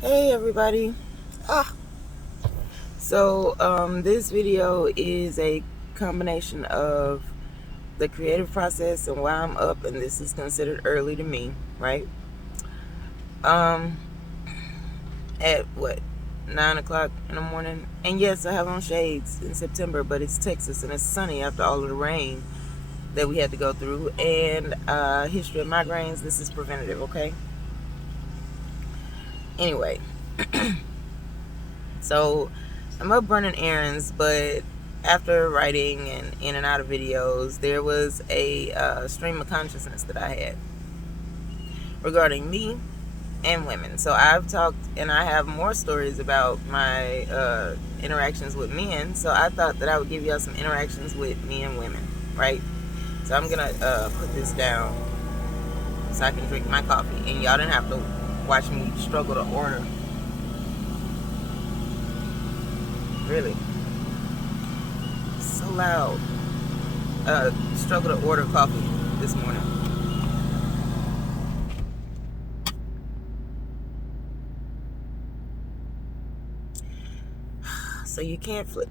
Hey everybody. Ah, this video is a combination of the creative process and why I'm up, and this is considered early to me, right? Um, at what, 9 o'clock in the morning? And yes, I have on shades in September, but it's Texas and it's sunny after all of the rain that we had to go through. And history of migraines, this is preventative, okay? Anyway, so I'm up running errands, but after writing and in and out of videos, there was a stream of consciousness that I had regarding me and women. So I've talked and I have more stories about my interactions with men. So I thought that I would give y'all some interactions with me and women, right? So I'm going to put this down so I can drink my coffee. And y'all didn't have to watch me struggle to order. Really. So loud. Struggle to order coffee this morning. So you can't flip.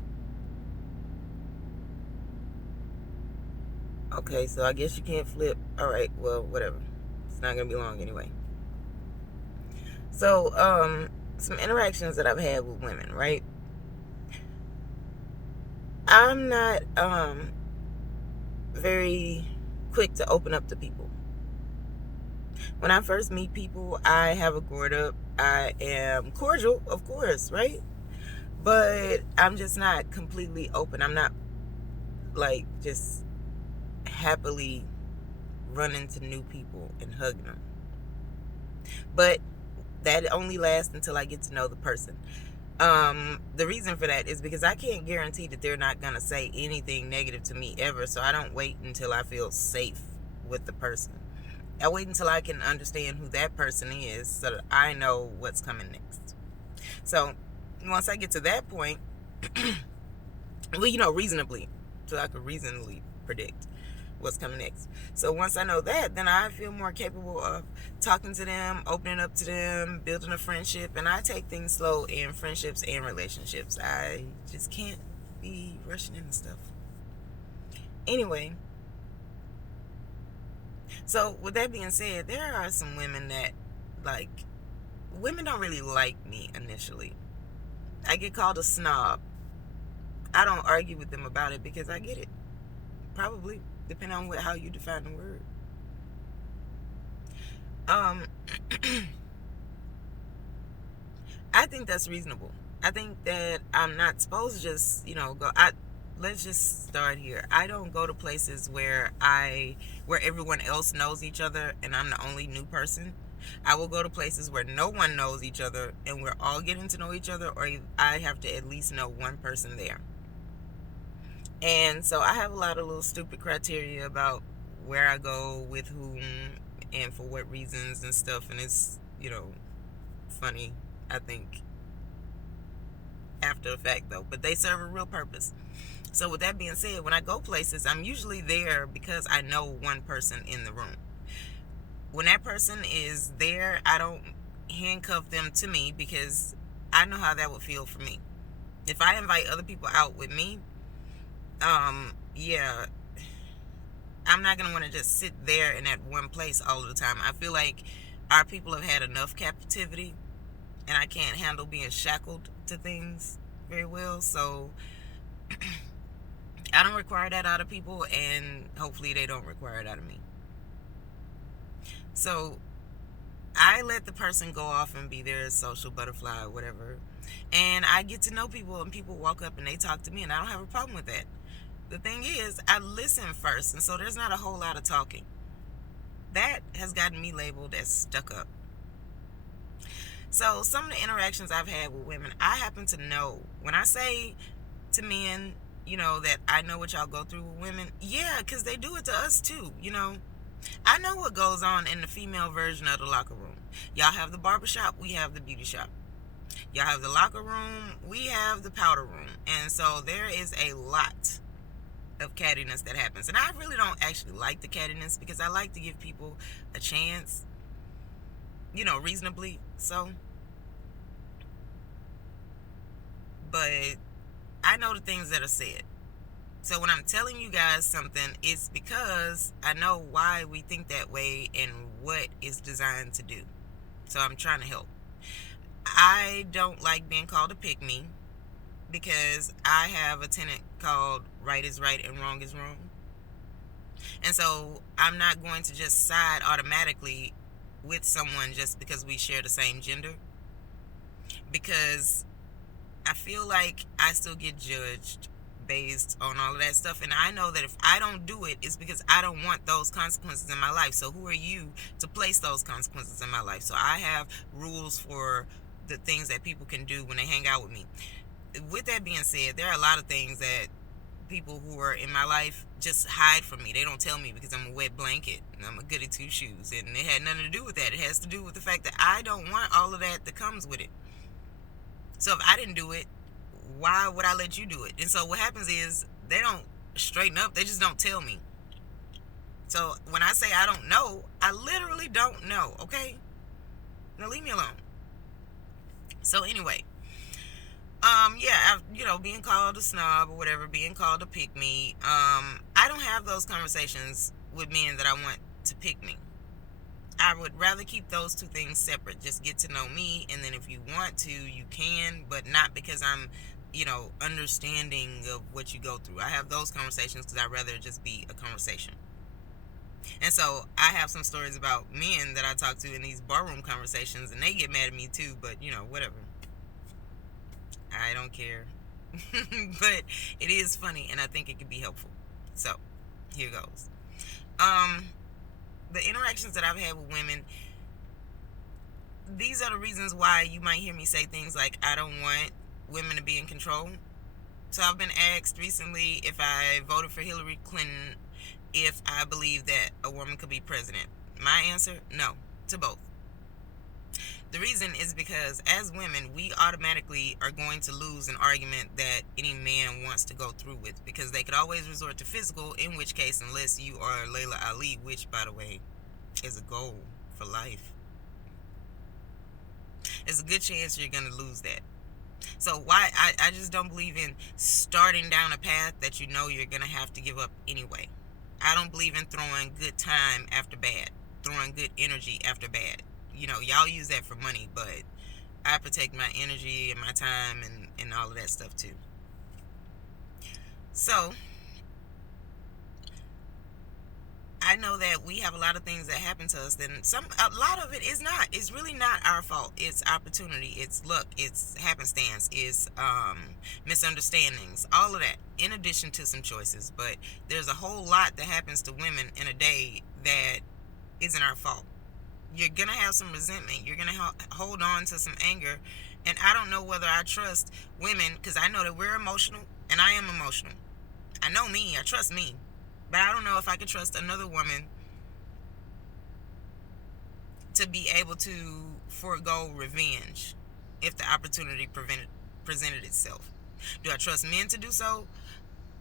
Okay, so I guess you can't flip. All right, well, whatever. It's not gonna be long anyway. So, some interactions that I've had with women, right? I'm not very quick to open up to people. When I first meet people, I have a guard up. I am cordial, of course, right? But I'm just not completely open. I'm not like just happily running to new people and hugging them. But that only lasts until I get to know the person. The reason for that is because I can't guarantee that they're not going to say anything negative to me ever. So I don't wait until I feel safe with the person. I wait until I can understand who that person is so that I know what's coming next. So once I get to that point, well, reasonably, so I could reasonably predict what's coming next. So once I know that, then I feel more capable of talking to them, opening up to them, building a friendship. And I take things slow in friendships and relationships. I just can't be rushing into stuff. Anyway, so with that being said, there are some women that, like, women don't really like me initially. I get called a snob. I don't argue with them about it because I get it. Probably, depending on how you define the word. Um, I think that's reasonable. I think that I'm not supposed to just, go. Let's just start here. I don't go to places where everyone else knows each other and I'm the only new person. I will go to places where no one knows each other and we're all getting to know each other, or I have to at least know one person there. And so I have a lot of little stupid criteria about where I go, with whom, and for what reasons and stuff. And it's, funny, I think, after the fact though. But they serve a real purpose. So with that being said, when I go places, I'm usually there because I know one person in the room. When that person is there, I don't handcuff them to me because I know how that would feel for me. If I invite other people out with me, yeah, I'm not going to want to just sit there in that one place all the time. I feel like our people have had enough captivity and I can't handle being shackled to things very well. So I don't require that out of people, and hopefully they don't require it out of me. So I let the person go off and be their social butterfly or whatever. And I get to know people, and people walk up and they talk to me, and I don't have a problem with that. The thing is, I listen first, and so there's not a whole lot of talking. That has gotten me labeled as stuck up. So some of the interactions I've had with women, I happen to know. When I say to men, that I know what y'all go through with women, yeah, because they do it to us too, I know what goes on in the female version of the locker room. Y'all have the barbershop, we have the beauty shop. Y'all have the locker room, we have the powder room. And so there is a lot of cattiness that happens. And I really don't actually like the cattiness because I like to give people a chance, reasonably. So but I know the things that are said. So when I'm telling you guys something, it's because I know why we think that way and what it's designed to do. So I'm trying to help. I don't like being called a pick me because I have a tenet called right is right and wrong is wrong. And so I'm not going to just side automatically with someone just because we share the same gender, because I feel like I still get judged based on all of that stuff. And I know that if I don't do it, it's because I don't want those consequences in my life. So who are you to place those consequences in my life? So I have rules for the things that people can do when they hang out with me. With that being said, there are a lot of things that people who are in my life just hide from me. They don't tell me because I'm a wet blanket and I'm a goody two shoes. And it had nothing to do with that. It has to do with the fact that I don't want all of that comes with it. So if I didn't do it, why would I let you do it? And so what happens is they don't straighten up. They just don't tell me. So when I say I don't know, I literally don't know, okay? Now leave me alone. So anyway, being called a snob or whatever, being called a pick me, I don't have those conversations with men that I want to pick me. I would rather keep those two things separate. Just get to know me, and then if you want to, you can, but not because I'm, understanding of what you go through. I have those conversations because I'd rather just be a conversation. And so I have some stories about men that I talk to in these barroom conversations, and they get mad at me too, but, whatever. I don't care. But it is funny, and I think it could be helpful. So, here goes. The interactions that I've had with women, these are the reasons why you might hear me say things like, I don't want women to be in control. So I've been asked recently if I voted for Hillary Clinton, if I believe that a woman could be president. My answer, no, to both. The reason is because as women, we automatically are going to lose an argument that any man wants to go through with, because they could always resort to physical, in which case, unless you are Layla Ali, which, by the way, is a goal for life, there's a good chance you're going to lose that. So why I just don't believe in starting down a path that you're going to have to give up anyway. I don't believe in throwing good time after bad, throwing good energy after bad. Y'all use that for money, but I protect my energy and my time and all of that stuff too. So I know that we have a lot of things that happen to us, and a lot of it is not. It's really not our fault. It's opportunity. It's luck. It's happenstance. It's misunderstandings. All of that, in addition to some choices. But there's a whole lot that happens to women in a day that isn't our fault. You're gonna have some resentment. You're gonna hold on to some anger, and I don't know whether I trust women, because I know that we're emotional, and I am emotional. I know me. I trust me. But I don't know if I could trust another woman to be able to forego revenge if the opportunity presented itself. Do I trust men to do so?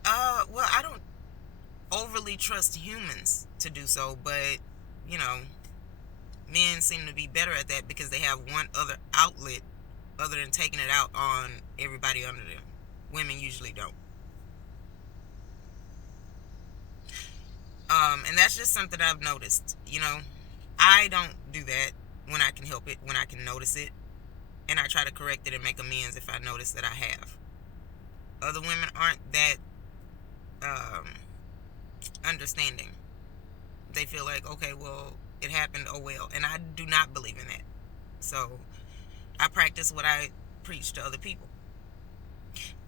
Well, I don't overly trust humans to do so, but, men seem to be better at that because they have one other outlet other than taking it out on everybody under them. Women usually don't. And that's just something I've noticed. I don't do that when I can help it, when I can notice it, and I try to correct it and make amends if I notice that I have. Other women aren't that understanding. They feel like, okay, well, it happened, oh well, and I do not believe in that. So I practice what I preach to other people.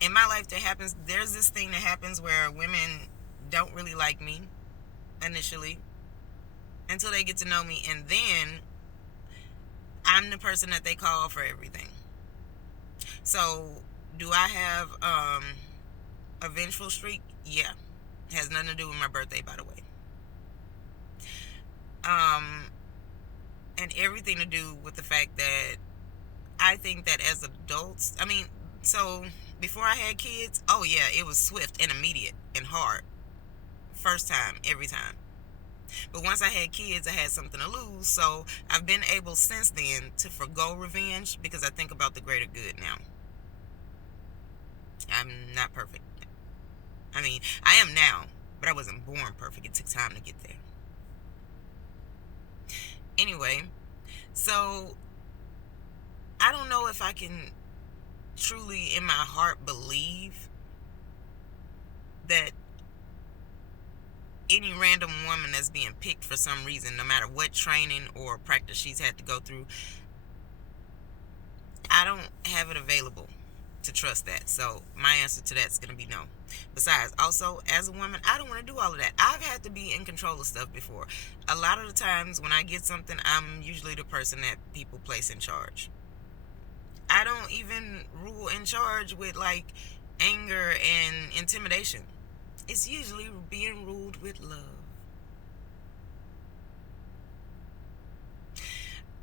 In my life, there's this thing that happens where women don't really like me initially until they get to know me, and then I'm the person that they call for everything. So do I have a vengeful streak? Yeah. It has nothing to do with my birthday, by the way. And everything to do with the fact that I think that as adults, so before I had kids, oh yeah, it was swift and immediate and hard. First time, every time. But once I had kids, I had something to lose, so I've been able since then to forgo revenge because I think about the greater good now. I'm not perfect. I mean, I am now, but I wasn't born perfect. It took time to get there. Anyway, so I don't know if I can truly in my heart believe that any random woman that's being picked for some reason, no matter what training or practice she's had to go through, I don't have it available to trust that. So my answer to that's going to be no. Besides, also, as a woman, I don't want to do all of that. I've had to be in control of stuff before. A lot of the times when I get something, I'm usually the person that people place in charge. I don't even rule in charge with like anger and intimidation. It's usually being ruled with love.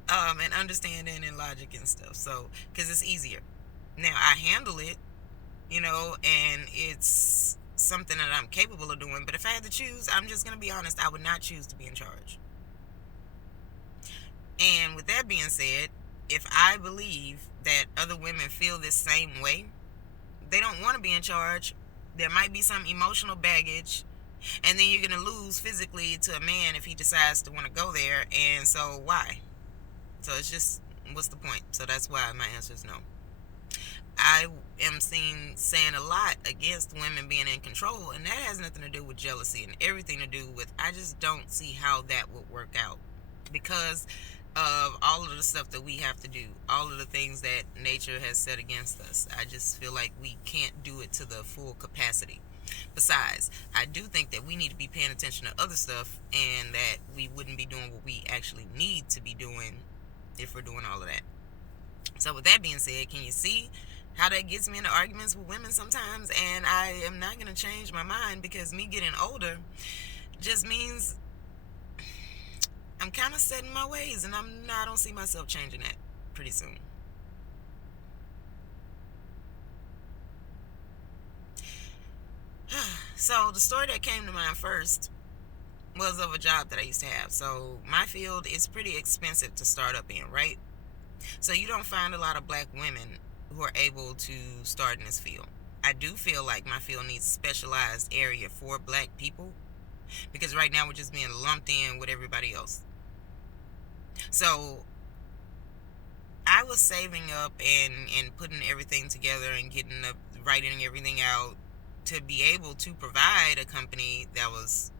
And understanding and logic and stuff. So, because it's easier. Now, I handle it, and it's something that I'm capable of doing. But if I had to choose, I'm just going to be honest, I would not choose to be in charge. And with that being said, if I believe that other women feel this same way, they don't want to be in charge. There might be some emotional baggage, and then you're going to lose physically to a man if he decides to want to go there. And so why? So it's just, what's the point? So that's why my answer is no. I am saying a lot against women being in control, and that has nothing to do with jealousy and everything to do with, I just don't see how that would work out because of all of the stuff that we have to do, all of the things that nature has set against us. I just feel like we can't do it to the full capacity. Besides, I do think that we need to be paying attention to other stuff and that we wouldn't be doing what we actually need to be doing if we're doing all of that. So with that being said, can you see how that gets me into arguments with women sometimes? And I am not going to change my mind because me getting older just means I'm kind of set in my ways, and I don't see myself changing that pretty soon. So the story that came to mind first was of a job that I used to have. So my field is pretty expensive to start up in, right? So you don't find a lot of black women who are able to start in this field. I do feel like my field needs a specialized area for black people because right now we're just being lumped in with everybody else. So I was saving up and putting everything together and writing everything out to be able to provide a company that was,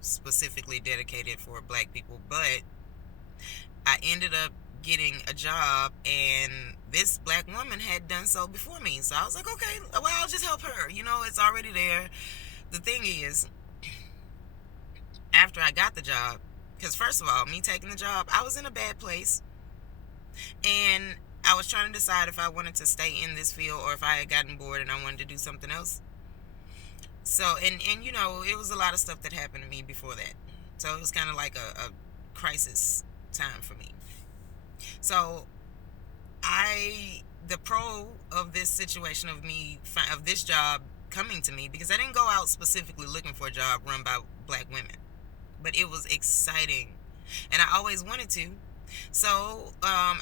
specifically dedicated for black people. But I ended up getting a job, and this black woman had done so before me. So I was like, okay, well, I'll just help her. It's already there. The thing is, after I got the job, because first of all, me taking the job, I was in a bad place. And I was trying to decide if I wanted to stay in this field or if I had gotten bored and I wanted to do something else. So, and it was a lot of stuff that happened to me before that. So it was kind of like a crisis time for me. So the pro of this situation of this job coming to me, because I didn't go out specifically looking for a job run by black women, but it was exciting and I always wanted to. So,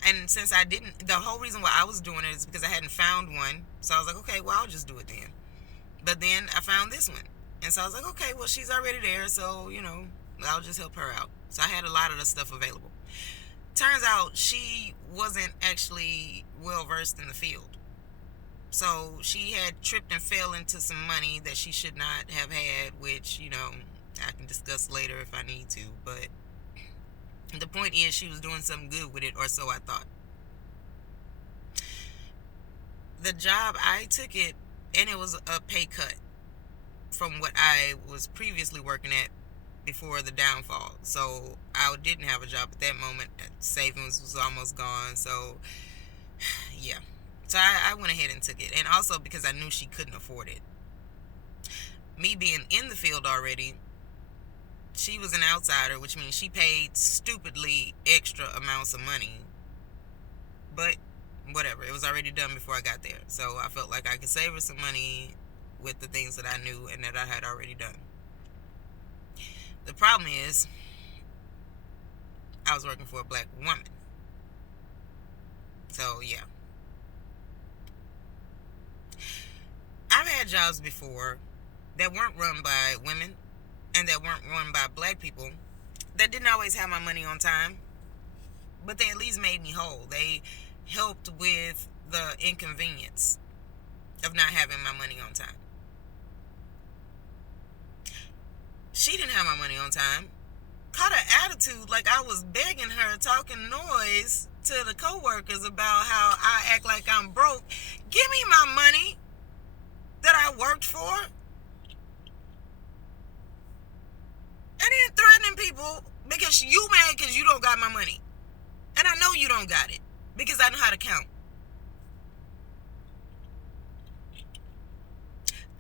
and since I didn't, the whole reason why I was doing it is because I hadn't found one. So I was like, okay, well, I'll just do it then. But then I found this one. And so I was like, okay, well, she's already there. So, I'll just help her out. So I had a lot of the stuff available. Turns out she wasn't actually well versed in the field. So she had tripped and fell into some money that she should not have had, which, I can discuss later if I need to. But the point is, she was doing something good with it, or so I thought. The job, I took it, and it was a pay cut from what I was previously working at before the downfall. So I didn't have a job at that moment. Savings was almost gone. So, yeah. So I went ahead and took it. And also because I knew she couldn't afford it. Me being in the field already, she was an outsider, which means she paid stupidly extra amounts of money. But whatever, it was already done before I got there. So I felt like I could save her some money with the things that I knew and that I had already done. The problem is, I was working for a black woman. So yeah. had jobs before that weren't run by women and that weren't run by black people that didn't always have my money on time, but they at least made me whole. They helped with the inconvenience of not having my money on time. She didn't have my money on time. Caught her attitude like I was begging her, talking noise to the coworkers about how I act like I'm broke. Give me my money that I worked for. And then threatening people because you mad because you don't got my money. And I know you don't got it because I know how to count.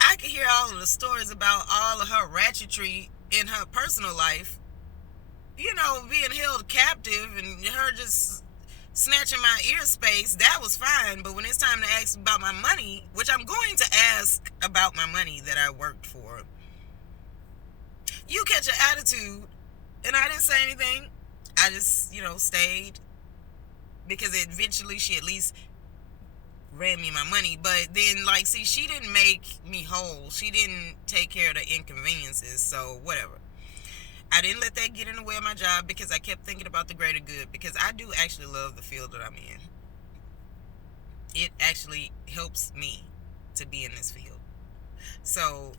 I could hear all of the stories about all of her ratchetry in her personal life. You know, being held captive and her just snatching my ear space, that was fine. But when it's time to ask about my money, which I'm going to ask about my money that I worked for, you catch an attitude, and I didn't say anything. I just, stayed because eventually she at least ran me my money. But then, she didn't make me whole. She didn't take care of the inconveniences, so whatever. I didn't let that get in the way of my job because I kept thinking about the greater good, because I do actually love the field that I'm in. It actually helps me to be in this field. So,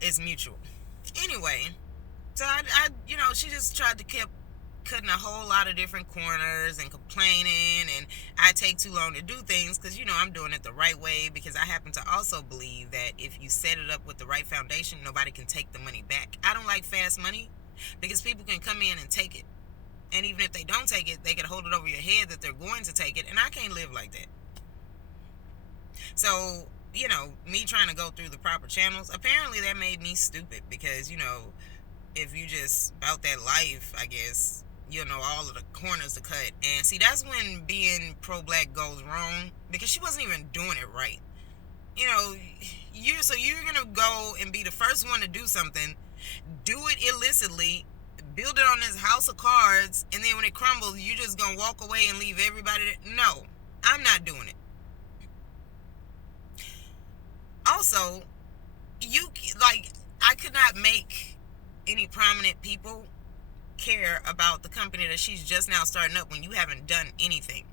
it's mutual. Anyway, so I she just tried to keep cutting a whole lot of different corners and complaining, and I take too long to do things because, I'm doing it the right way, because I happen to also believe that if you set it up with the right foundation, nobody can take the money back. I don't like fast money because people can come in and take it. And even if they don't take it, they can hold it over your head that they're going to take it, and I can't live like that. So, me trying to go through the proper channels, apparently that made me stupid because, if you just about that life, I guess, all of the corners to cut. And see, that's when being pro-black goes wrong, because she wasn't even doing it right. You're going to go and be the first one to do something, do it illicitly, build it on this house of cards, and then when it crumbles, you're just going to walk away and leave everybody No, I'm not doing it. Also, I could not make any prominent people care about the company that she's just now starting up when you haven't done anything.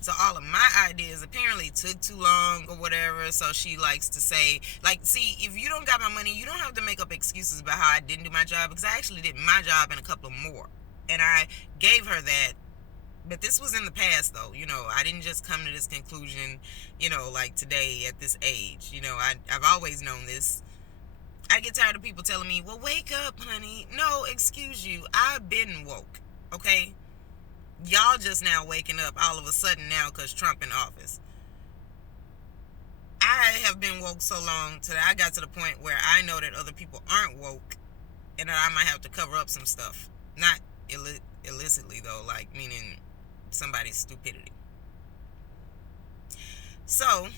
So all of my ideas apparently took too long or whatever, so she likes to say, see, if you don't got my money, you don't have to make up excuses about how I didn't do my job, because I actually did my job and a couple more. And I gave her that. But this was in the past, though. I didn't just come to this conclusion, today at this age. I've always known this. I get tired of people telling me, well, wake up, honey. No, excuse you. I've been woke, okay? Y'all just now waking up all of a sudden now because Trump in office. I have been woke so long that I got to the point where I know that other people aren't woke and that I might have to cover up some stuff. Not illicitly, though, meaning somebody's stupidity. So,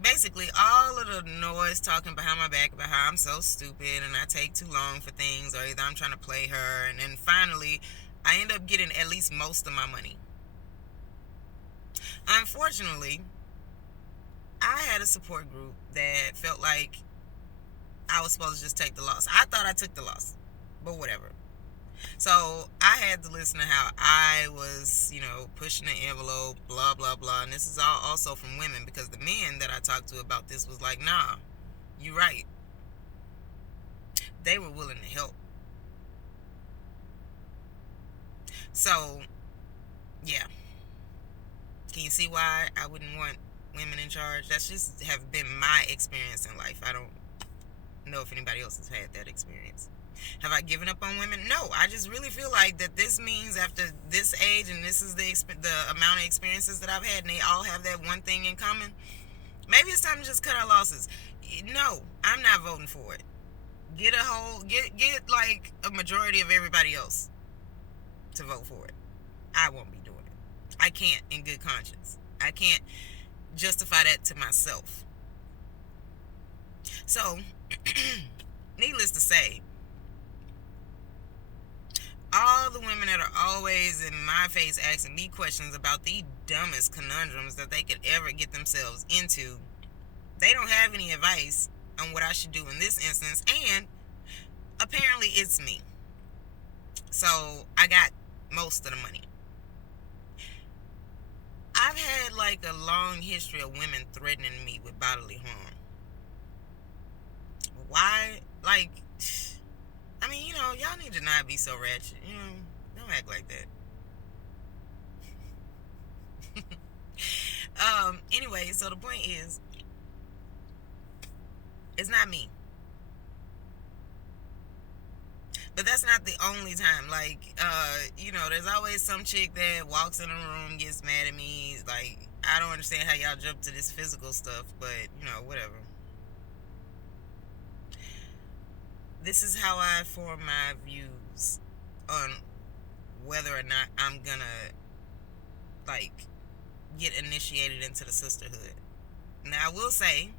basically, all of the noise talking behind my back about how I'm so stupid and I take too long for things, or either I'm trying to play her, and then finally, I end up getting at least most of my money. Unfortunately, I had a support group that felt like I was supposed to just take the loss. I thought I took the loss, but whatever. So I had to listen to how I was, pushing the envelope, blah, blah, blah. And this is all also from women, because the men that I talked to about this was like, nah, you're right. They were willing to help. So, yeah. Can you see why I wouldn't want women in charge? That's just have been my experience in life. I don't know if anybody else has had that experience. Have I given up on women? No, I just really feel like that this means after this age, and this is the amount of experiences that I've had, and they all have that one thing in common. Maybe it's time to just cut our losses. No, I'm not voting for it. Get a majority of everybody else to vote for it. I won't be doing it. I can't in good conscience. I can't justify that to myself. So, needless to say, all the women that are always in my face asking me questions about the dumbest conundrums that they could ever get themselves into, They don't have any advice on what I should do in this instance, and apparently it's me. So I got most of the money. I've had like a long history of women threatening me with bodily harm. Why? Like, I mean, y'all need to not be so ratchet. Don't act like that. Anyway, so the point is, it's not me. But that's not the only time. Like, there's always some chick that walks in a room, gets mad at me. Like, I don't understand how y'all jump to this physical stuff, but, whatever. This is how I form my views on whether or not I'm gonna, like, get initiated into the sisterhood. Now, I will say,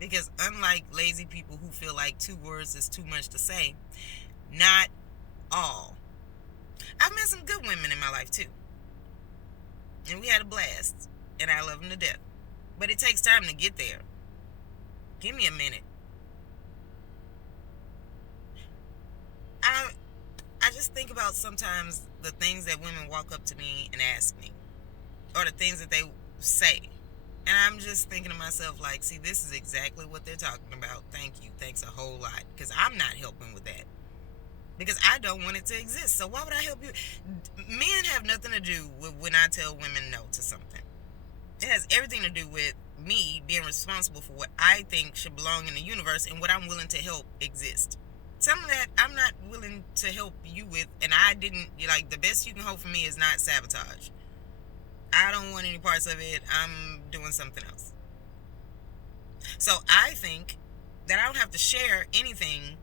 because unlike lazy people who feel like 2 words is too much to say, not all. I've met some good women in my life too, and we had a blast, and I love them to death. But it takes time to get there. Give me a minute. I just think about sometimes the things that women walk up to me and ask me, or the things that they say. And I'm just thinking to myself, like, see, this is exactly what they're talking about. Thank you. Thanks a whole lot. Because I'm not helping with that. Because I don't want it to exist. So why would I help you? Men have nothing to do with when I tell women no to something. It has everything to do with me being responsible for what I think should belong in the universe and what I'm willing to help exist. Some of that I'm not willing to help you with, and I didn't, like, the best you can hope for me is not sabotage. I don't want any parts of it. I'm doing something else. So I think that I don't have to share anything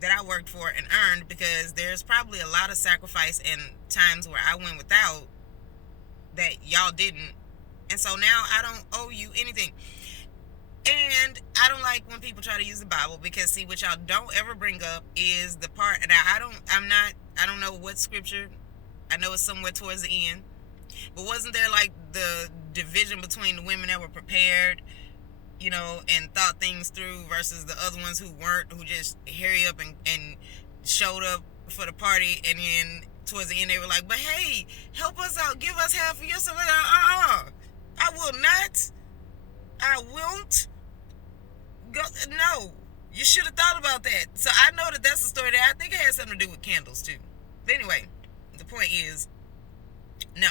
that I worked for and earned, because there's probably a lot of sacrifice and times where I went without that y'all didn't. And so now I don't owe you anything. And I don't like when people try to use the Bible, because see, what y'all don't ever bring up is the part that I don't know what scripture. I know it's somewhere towards the end. But wasn't there like the division between the women that were prepared, and thought things through versus the other ones who weren't, who just hurry up and showed up for the party, and then towards the end they were like, but hey, help us out, give us half of your stuff. I will not. I won't. Go, no, you should have thought about that. So I know that that's a story that I think it has something to do with candles too. But anyway, the point is, no.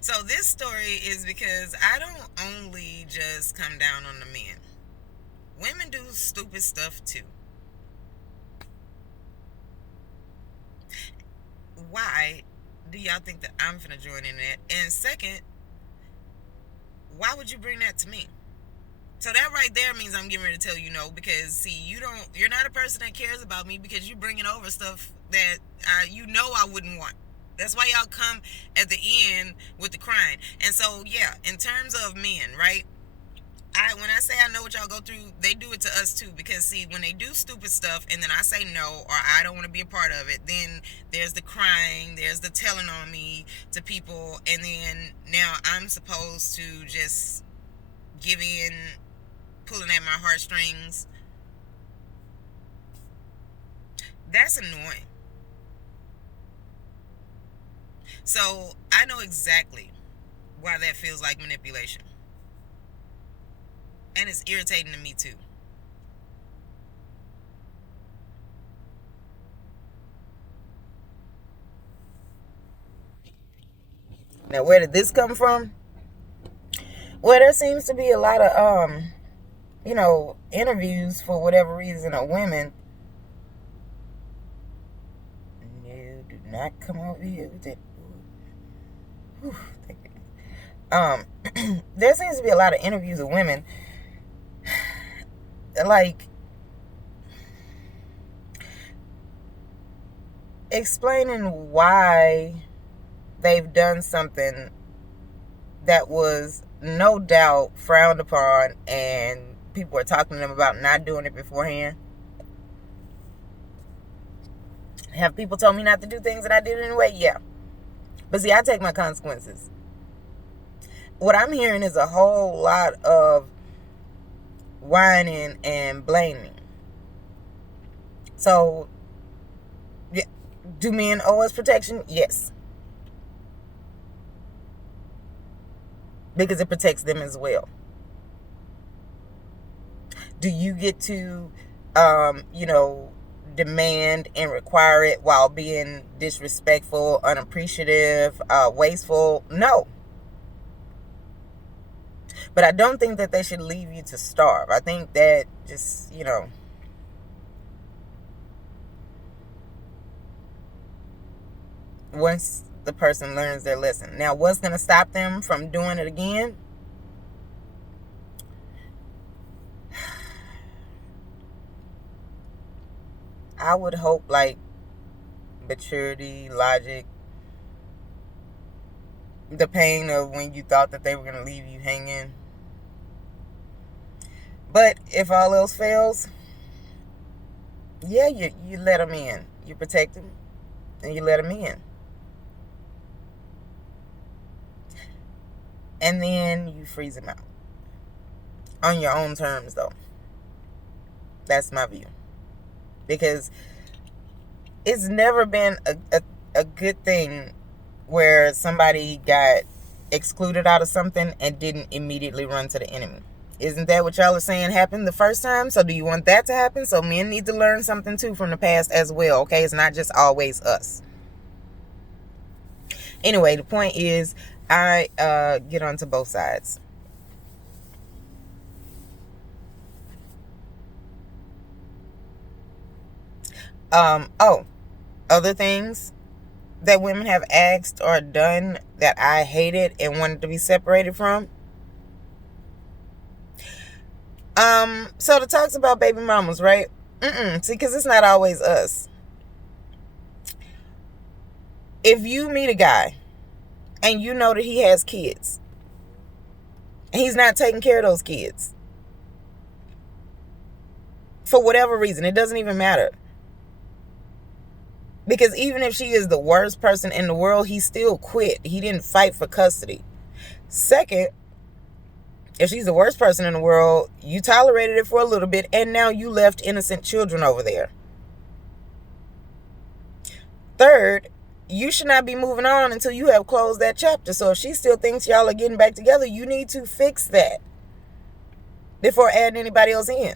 So this story is because I don't only just come down on the men. Women do stupid stuff too. Why do y'all think that I'm finna join in that? And second, why would you bring that to me? So that right there means I'm getting ready to tell you no, because see, you're not a person that cares about me, because you're bringing over stuff that I wouldn't want. That's why y'all come at the end with the crying. And so, yeah, in terms of men, right? When I say I know what y'all go through, they do it to us too. Because see, when they do stupid stuff and then I say no, or I don't want to be a part of it, then there's the crying, there's the telling on me to people, and then now I'm supposed to just give in, pulling at my heartstrings. That's annoying. So I know exactly why that feels like manipulation. And it's irritating to me too. Now, where did this come from? Well, there seems to be a lot of interviews, for whatever reason, of women. No, do not come over here with that. Whew, thank you. There seems to be a lot of interviews of women, like, explaining why they've done something that was no doubt frowned upon, and people were talking to them about not doing it beforehand. Have people told me not to do things that I did anyway? Yeah. But see, I take my consequences. what I'm hearing is a whole lot of whining and blaming. So, do men owe us protection? Yes. Because it protects them as well. Do you get to, demand and require it while being disrespectful, unappreciative, wasteful? No. But I don't think that they should leave you to starve. I think that just, once the person learns their lesson. Now, what's going to stop them from doing it again? I would hope like maturity, logic, the pain of when you thought that they were going to leave you hanging. But if all else fails, yeah, you let them in. You protect them and you let them in. And then you freeze them out. On your own terms, though. That's my view. Because it's never been a good thing where somebody got excluded out of something and didn't immediately run to the enemy. Isn't that what y'all are saying happened the first time? So do you want that to happen? So men need to learn something too from the past as well, okay? It's not just always us. Anyway, the point is, I get onto both sides. Other things that women have asked or done that I hated and wanted to be separated from. So the talks about baby mamas, right? See, because it's not always us. If you meet a guy and you know that he has kids and he's not taking care of those kids for whatever reason, it doesn't even matter. Because even if she is the worst person in the world, he still quit. He didn't fight for custody. Second, if she's the worst person in the world, you tolerated it for a little bit and now you left innocent children over there. Third, you should not be moving on until you have closed that chapter. So if she still thinks y'all are getting back together, you need to fix that before adding anybody else in.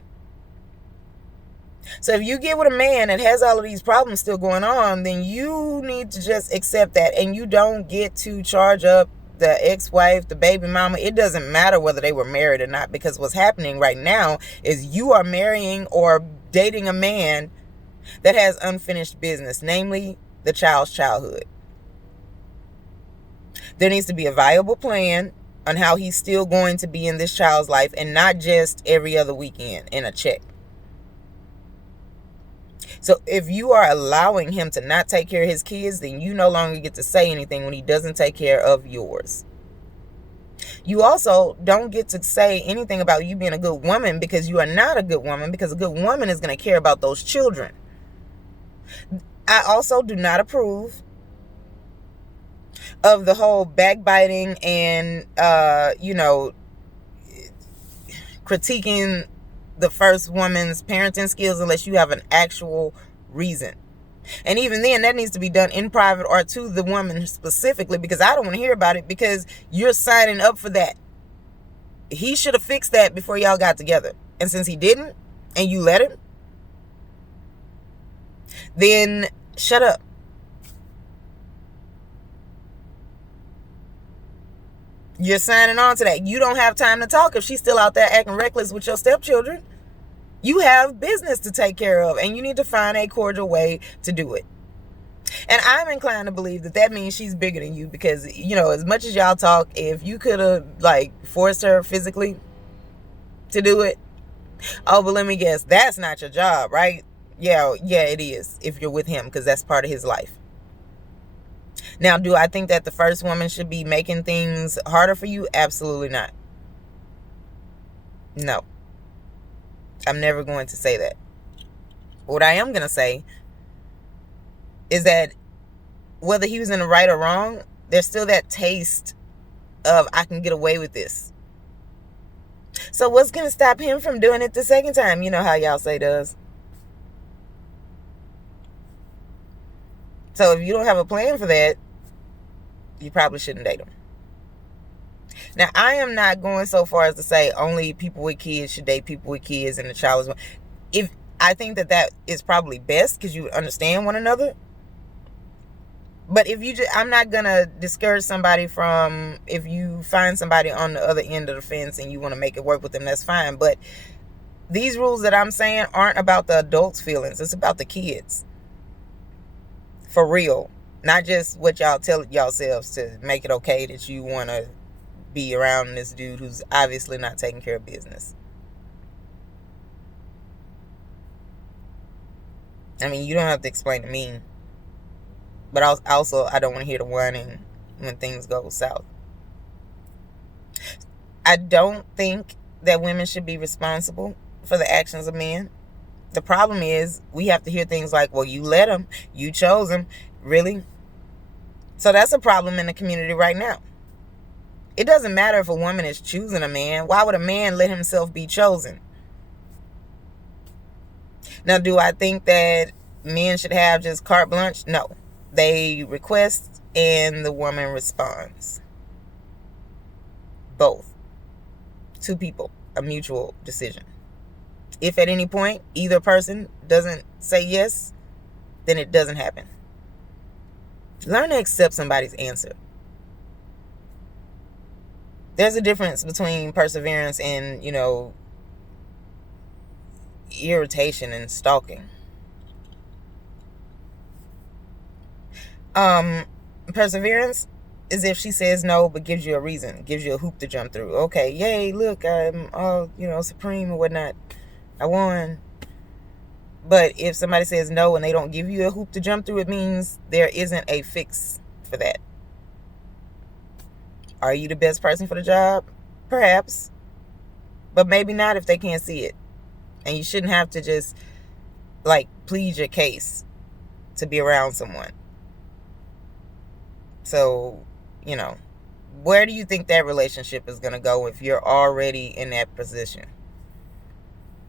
So if you get with a man that has all of these problems still going on, then you need to just accept that. And you don't get to charge up the ex-wife, the baby mama. It doesn't matter whether they were married or not, because what's happening right now is you are marrying or dating a man that has unfinished business, namely the child's childhood. There needs to be a viable plan on how he's still going to be in this child's life and not just every other weekend in a check. So if you are allowing him to not take care of his kids, then you no longer get to say anything when he doesn't take care of yours. You also don't get to say anything about you being a good woman, because you are not a good woman, because a good woman is going to care about those children. I also do not approve of the whole backbiting and, critiquing the first woman's parenting skills unless you have an actual reason. And even then, that needs to be done in private or to the woman specifically, because I don't want to hear about it, because you're signing up for that. He should have fixed that before y'all got together. And since he didn't, and you let him, then shut up. You're signing on to that. You don't have time to talk if she's still out there acting reckless with your stepchildren. You have business to take care of, and you need to find a cordial way to do it. And I'm inclined to believe that that means she's bigger than you, because, as much as y'all talk, if you could have, forced her physically to do it, oh, but let me guess, that's not your job, right? Yeah, it is, if you're with him, because that's part of his life. Now, do I think that the first woman should be making things harder for you? Absolutely not. No. I'm never going to say that. What I am going to say is that whether he was in the right or wrong, there's still that taste of I can get away with this. So what's going to stop him from doing it the second time? You know how y'all say does. So if you don't have a plan for that, you probably shouldn't date him. Now, I am not going so far as to say only people with kids should date people with kids and the child is... If I think that is probably best because you understand one another. But if you just, I'm not going to discourage somebody from, if you find somebody on the other end of the fence and you want to make it work with them, that's fine. But these rules that I'm saying aren't about the adults' feelings. It's about the kids. For real. Not just what y'all tell yourselves to make it okay that you want to be around this dude who's obviously not taking care of business. I mean, you don't have to explain to me. But also, I don't want to hear the whining when things go south. I don't think that women should be responsible for the actions of men. The problem is we have to hear things like, well, you let him, you chose him. Really? So that's a problem in the community right now. It doesn't matter if a woman is choosing a man. Why would a man let himself be chosen? Now, do I think that men should have just carte blanche? No. They request and the woman responds. Both. Two people. A mutual decision. If at any point either person doesn't say yes, then it doesn't happen. Learn to accept somebody's answer. There's a difference between perseverance and, irritation and stalking. Perseverance is if she says no but gives you a reason, gives you a hoop to jump through. Okay, yay, look, I'm all, supreme and whatnot. I won. But if somebody says no and they don't give you a hoop to jump through, it means there isn't a fix for that. Are you the best person for the job? Perhaps. But maybe not if they can't see it. And you shouldn't have to just, plead your case to be around someone. So, where do you think that relationship is going to go if you're already in that position?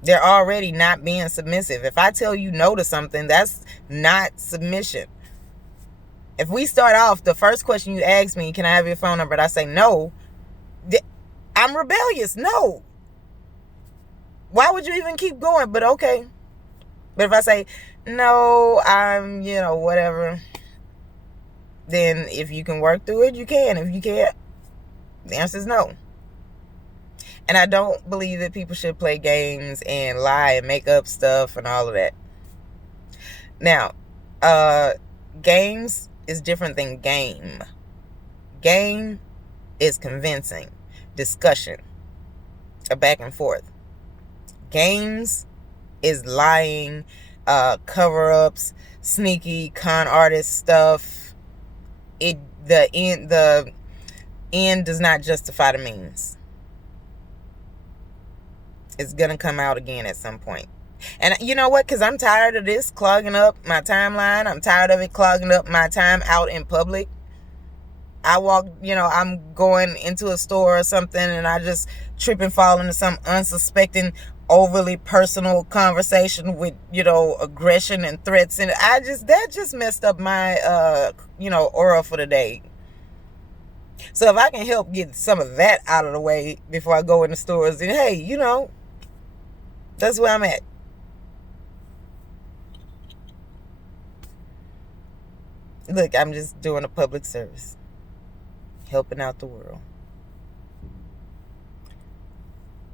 They're already not being submissive. If I tell you no to something, that's not submission. If we start off, the first question you ask me, can I have your phone number? And I say no, I'm rebellious. No. Why would you even keep going? But okay. But if I say, no, I'm, whatever, then if you can work through it, you can. If you can't, the answer is no. And I don't believe that people should play games and lie and make up stuff and all of that. Now, games is different than game. Game is convincing, discussion, a back and forth. Games is lying, cover-ups, sneaky con artist stuff. The end does not justify the means. It's gonna come out again at some point. And you know what? Because I'm tired of this clogging up my timeline. I'm tired of it clogging up my time out in public. I'm going into a store or something and I just trip and fall into some unsuspecting, overly personal conversation with, aggression and threats. And that just messed up my, aura for the day. So if I can help get some of that out of the way before I go in the stores, then hey, that's where I'm at. Look, I'm just doing a public service. Helping out the world.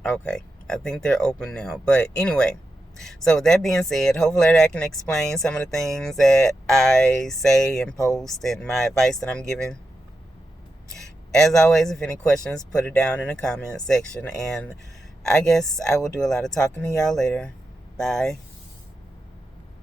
Okay, I think they're open now. But anyway, so with that being said, hopefully that can explain some of the things that I say and post and my advice that I'm giving. As always, if any questions, put it down in the comment section. And I guess I will do a lot of talking to y'all later. Bye.